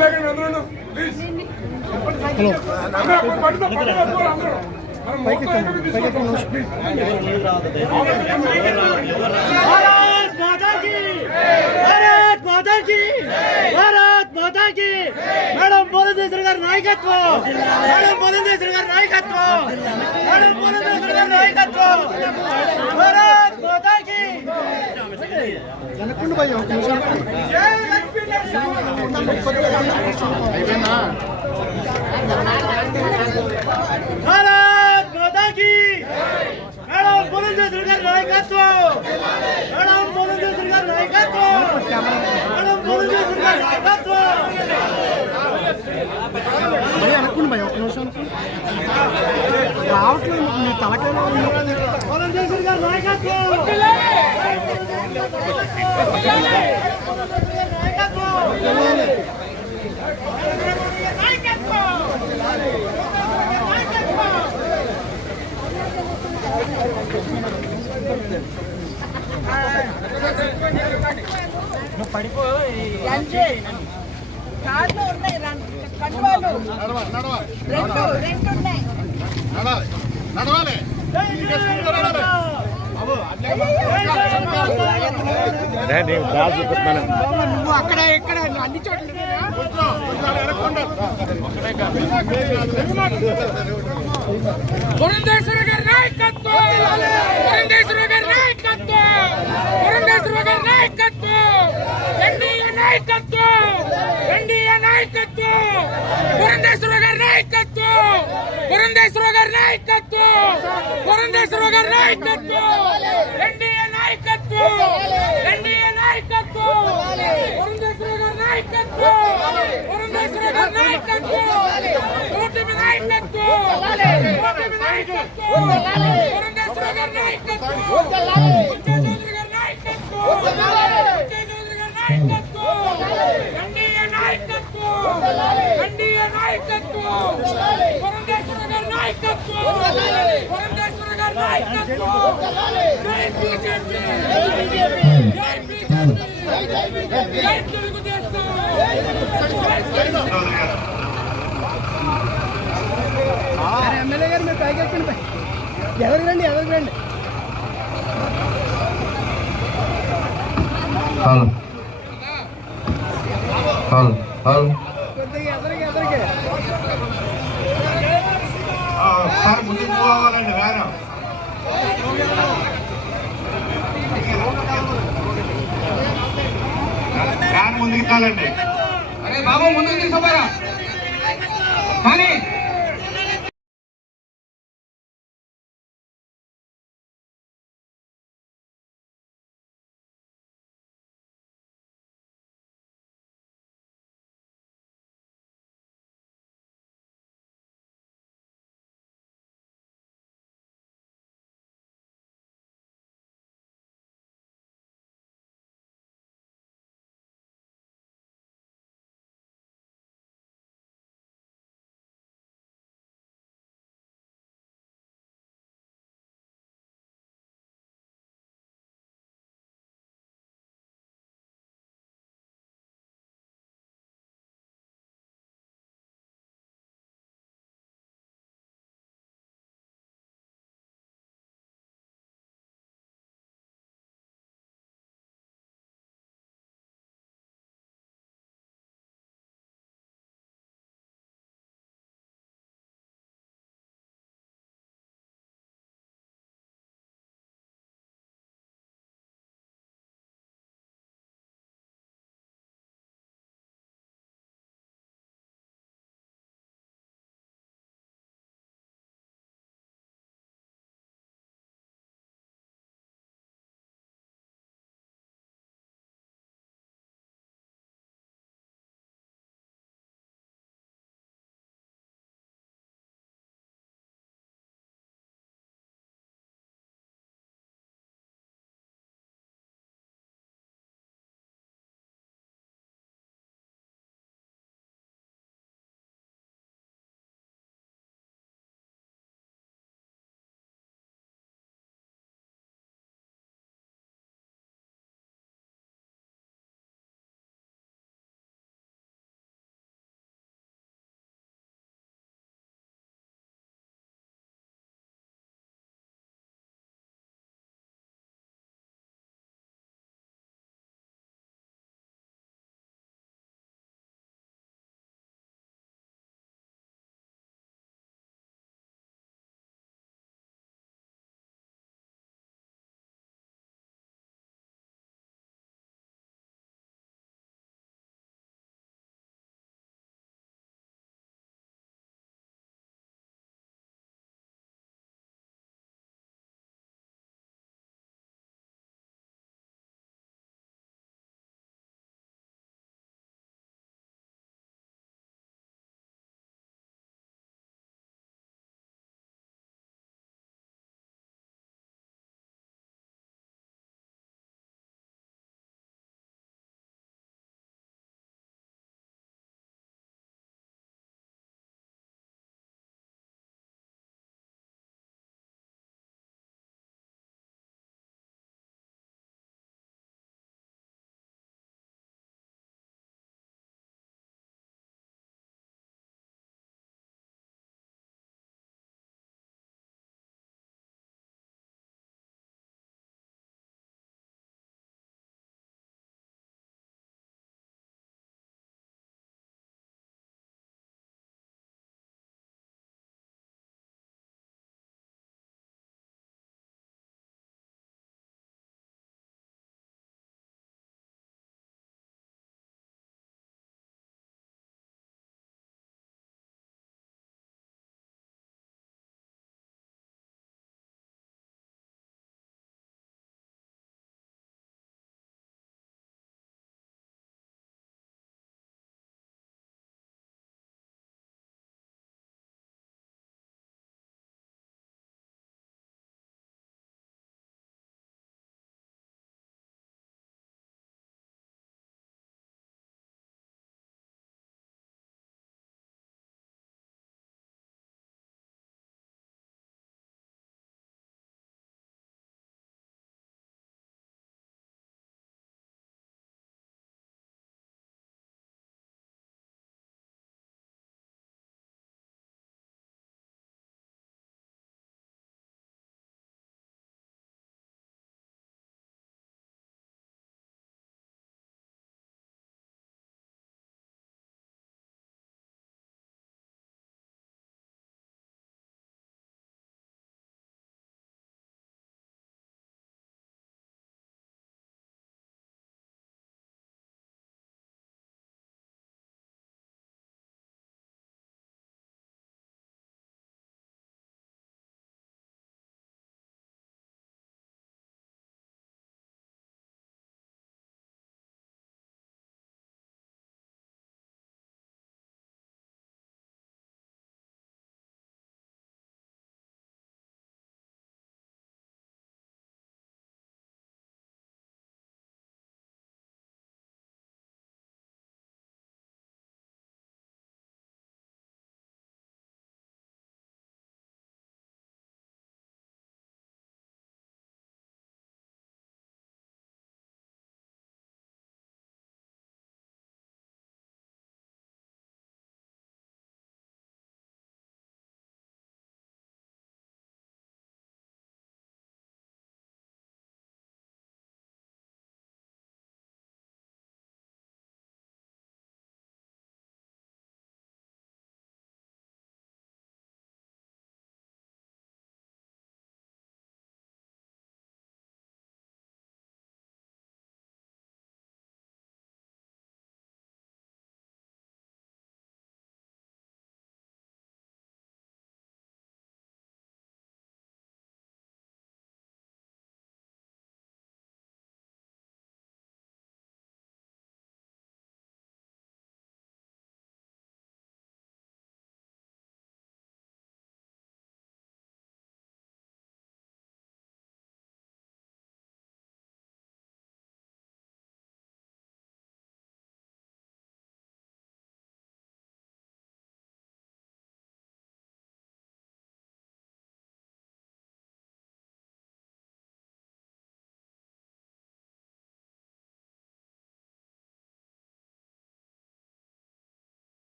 అందరూ. మనం మొత్తం తీసుకుంటాం, ప్లీజ్. భారత్ మాతా కి భారత్ మాతా కి భారత్ మాతా కి మేడం పురంధేశ్వరి గారి నాయకత్వం. మేడం పురంధేశ్వరి గారి నాయకత్వం. మేడం పురంధేశ్వరి గారి నాయకత్వం. భారత్ మాతా కి జై లక్ష్మీ భారత్ మాతా కి మేడం పురంధేశ్వరి గారి నాయకత్వం. మేడం పురంధేశ్వరి గారి నాయకత్వం. మేడం పురంధేశ్వరి గారి నాయకత్వం రావట్లేదు మీ తలకైనా గారి నాయకత్వం కార్లో ఉన్నాయి రం- కండువాలు రెండు రెండు ఉన్నాయి నువ్వు అక్కడ ఇక్కడ అన్ని చోట్ల నాయకత్వం పురంధేశ్వర గారి నాయకత్వం పురంధేశ్వర గారి నాయకత్వం ఎన్డీఏ నాయకత్వం! ఎన్డీఏ నాయకత్వం! పురంధేశ్వర గారి నాయకత్వం! పురంధేశ్వర గారి నాయకత్వం! పురంధేశ్వర గారి నాయకత్వం! ఎన్డీఏ నాయకత్వం! ఎన్డీఏ నాయకత్వం! పురంధేశ్వర గారి నాయకత్వం! పురంధేశ్వర గారి నాయకత్వం! కూటమి నాయకత్వం! కూటమి నాయకత్వం! పురంధేశ్వర గారి నాయకత్వం! గారి నాయకత్వం! ఎన్డీఏ నాయకత్వం! ఎన్డీఏ నాయకత్వం! పురంధేశ్వర గారి నాయకత్వం! పురంధేశ్వర గారి నాయకత్వం! జై బీజేపీ! జై బీజేపీ! జై తెలుగుదేశం! ఎమ్మెల్యే గారు మీరు పైకి ఎక్కండి ఎదరికి రండి ఎదరికి రండి? Hello hello hello. ముందుకు కాలండి అరే బాబు ముందుకు తీసుకోపోరా. కానీ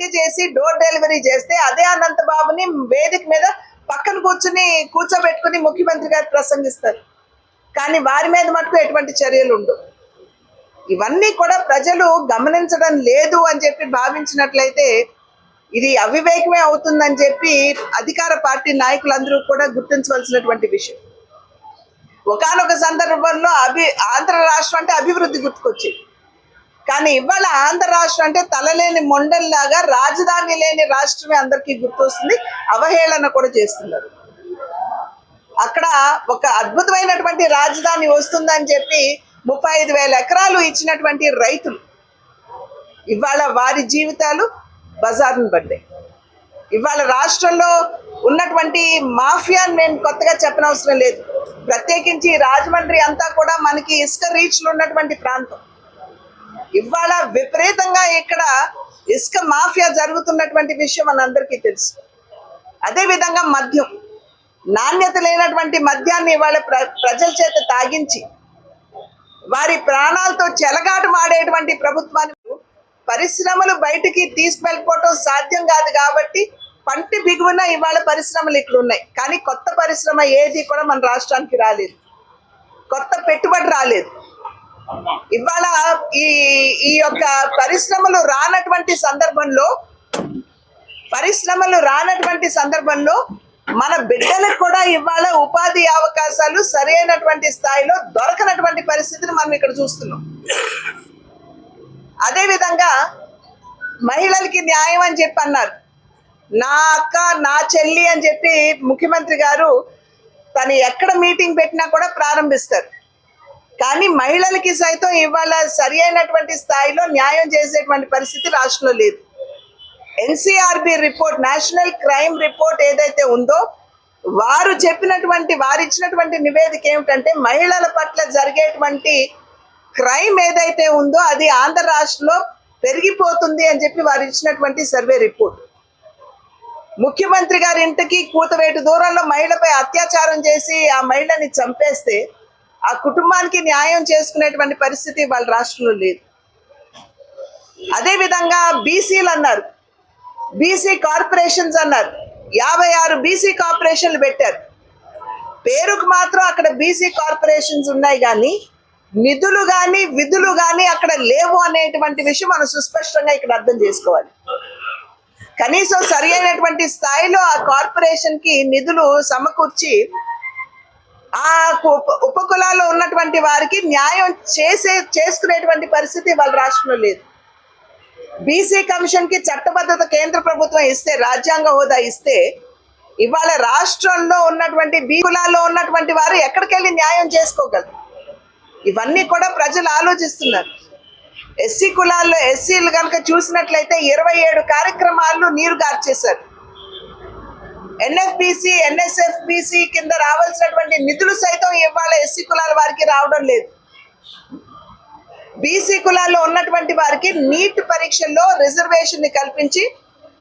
చేసి డోర్ డెలివరీ చేస్తే అదే అనంత బాబుని వేదిక మీద పక్కన కూర్చుని కూర్చోబెట్టుకుని ముఖ్యమంత్రి గారు ప్రసంగిస్తారు. కానీ వారి మీద మటుకు ఎటువంటి చర్యలు ఉండవు ఇవన్నీ కూడా ప్రజలు గమనించడం లేదు అని చెప్పి భావించినట్లయితే ఇది అవివేకమే అవుతుందని చెప్పి అధికార పార్టీ నాయకులందరూ కూడా గుర్తించవలసినటువంటి విషయం. ఒకానొక సందర్భంలో అభి ఆంధ్ర రాష్ట్రం అంటే అభివృద్ధి గుర్తుకొచ్చింది. కానీ ఇవాళ ఆంధ్ర రాష్ట్రం అంటే తలలేని మొండల్లాగా రాజధాని లేని రాష్ట్రమే అందరికీ గుర్తొస్తుంది. అవహేళన కూడా చేస్తున్నారు. అక్కడ ఒక అద్భుతమైనటువంటి రాజధాని వస్తుందని చెప్పి ముప్పై ఐదు వేల ఎకరాలు ఇచ్చినటువంటి రైతులు. ఇవాళ వారి జీవితాలు బజార్ను పడ్డాయి. ఇవాళ రాష్ట్రంలో ఉన్నటువంటి మాఫియాని నేను కొత్తగా చెప్పనవసరం లేదు. ప్రత్యేకించి రాజమండ్రి అంతా కూడా మనకి ఇసుక రీచ్లు ఉన్నటువంటి ప్రాంతం. ఇవాళ విపరీతంగా ఇక్కడ ఇసుక మాఫియా జరుగుతున్నటువంటి విషయం మనందరికీ తెలుసు. అదేవిధంగా మద్యం. నాణ్యత లేనటువంటి మద్యాన్ని ఇవాళ ప్ర ప్రజల చేత తాగించి వారి ప్రాణాలతో చెలగాటు మాడేటువంటి ప్రభుత్వాన్ని పరిశ్రమలు బయటికి తీసుకువెళ్ళిపోవటం సాధ్యం కాదు కాబట్టి పంటి బిగువన ఇవాళ పరిశ్రమలు ఇక్కడ ఉన్నాయి. కానీ కొత్త పరిశ్రమ ఏది కూడా మన రాష్ట్రానికి రాలేదు. కొత్త పెట్టుబడి రాలేదు. ఇవాళ ఈ ఈ యొక్క పరిశ్రమలు రానటువంటి సందర్భంలో పరిశ్రమలు రానటువంటి సందర్భంలో మన బిడ్డలకు కూడా ఇవాళ ఉపాధి అవకాశాలు సరైనటువంటి స్థాయిలో దొరకనటువంటి పరిస్థితిని మనం ఇక్కడ చూస్తున్నాం. అదేవిధంగా మహిళలకి న్యాయం అని చెప్పి అన్నారు. నా అక్క నా చెల్లి అని చెప్పి ముఖ్యమంత్రి గారు తను ఎక్కడ మీటింగ్ పెట్టినా కూడా ప్రారంభిస్తారు. కానీ మహిళలకి సైతం ఇవాళ సరి అయినటువంటి స్థాయిలో న్యాయం చేసేటువంటి పరిస్థితి రాష్ట్రంలో లేదు. NCRB report national crime report ఏదైతే ఉందో వారు చెప్పినటువంటి వారు ఇచ్చినటువంటి నివేదిక ఏమిటంటే మహిళల పట్ల జరిగేటువంటి క్రైమ్ ఏదైతే ఉందో అది ఆంధ్ర రాష్ట్రంలో పెరిగిపోతుంది అని చెప్పి వారు ఇచ్చినటువంటి సర్వే రిపోర్ట్. ముఖ్యమంత్రి గారి ఇంటికి కూతవేటు దూరంలో మహిళపై అత్యాచారం చేసి ఆ మహిళని చంపేస్తే ఆ కుటుంబానికి న్యాయం చేసుకునేటువంటి పరిస్థితి వాళ్ళ రాష్ట్రంలో లేదు. అదేవిధంగా బీసీలు అన్నారు. బీసీ కార్పొరేషన్స్ అన్నారు. యాభై ఆరు బీసీ కార్పొరేషన్లు పెట్టారు. పేరుకు మాత్రం అక్కడ బీసీ కార్పొరేషన్స్ ఉన్నాయి కానీ నిధులు కానీ విధులు కానీ అక్కడ లేవు అనేటువంటి విషయం మనం సుస్పష్టంగా ఇక్కడ అర్థం చేసుకోవాలి. కనీసం సరి అయినటువంటి స్థాయిలో ఆ కార్పొరేషన్కి నిధులు సమకూర్చి ఆ ఉపకులాల్లో ఉన్నటువంటి వారికి న్యాయం చేసే చేసుకునేటువంటి పరిస్థితి వాళ్ళ రాష్ట్రంలో లేదు. బీసీ కమిషన్కి చట్టబద్ధత కేంద్ర ప్రభుత్వం ఇస్తే రాజ్యాంగ హోదా ఇస్తే ఇవాళ రాష్ట్రంలో ఉన్నటువంటి బీ కులాల్లో ఉన్నటువంటి వారు ఎక్కడికి వెళ్ళి న్యాయం చేసుకోగలరు? ఇవన్నీ కూడా ప్రజలు ఆలోచిస్తున్నారు. ఎస్సీ కులాల్లో ఎస్సీలు కనుక చూసినట్లయితే ఇరవై ఏడు కార్యక్రమాలు నీరు ఎన్ఎఫ్బిసి ఎన్ఎస్ఎఫ్బిసి కింద రావాల్సినటువంటి నిధులు సైతం ఇవాళ ఎస్సీ కులాల వారికి రావడం లేదు. బీసీ కులాల్లో ఉన్నటువంటి వారికి నీట్ పరీక్షల్లో రిజర్వేషన్ని కల్పించి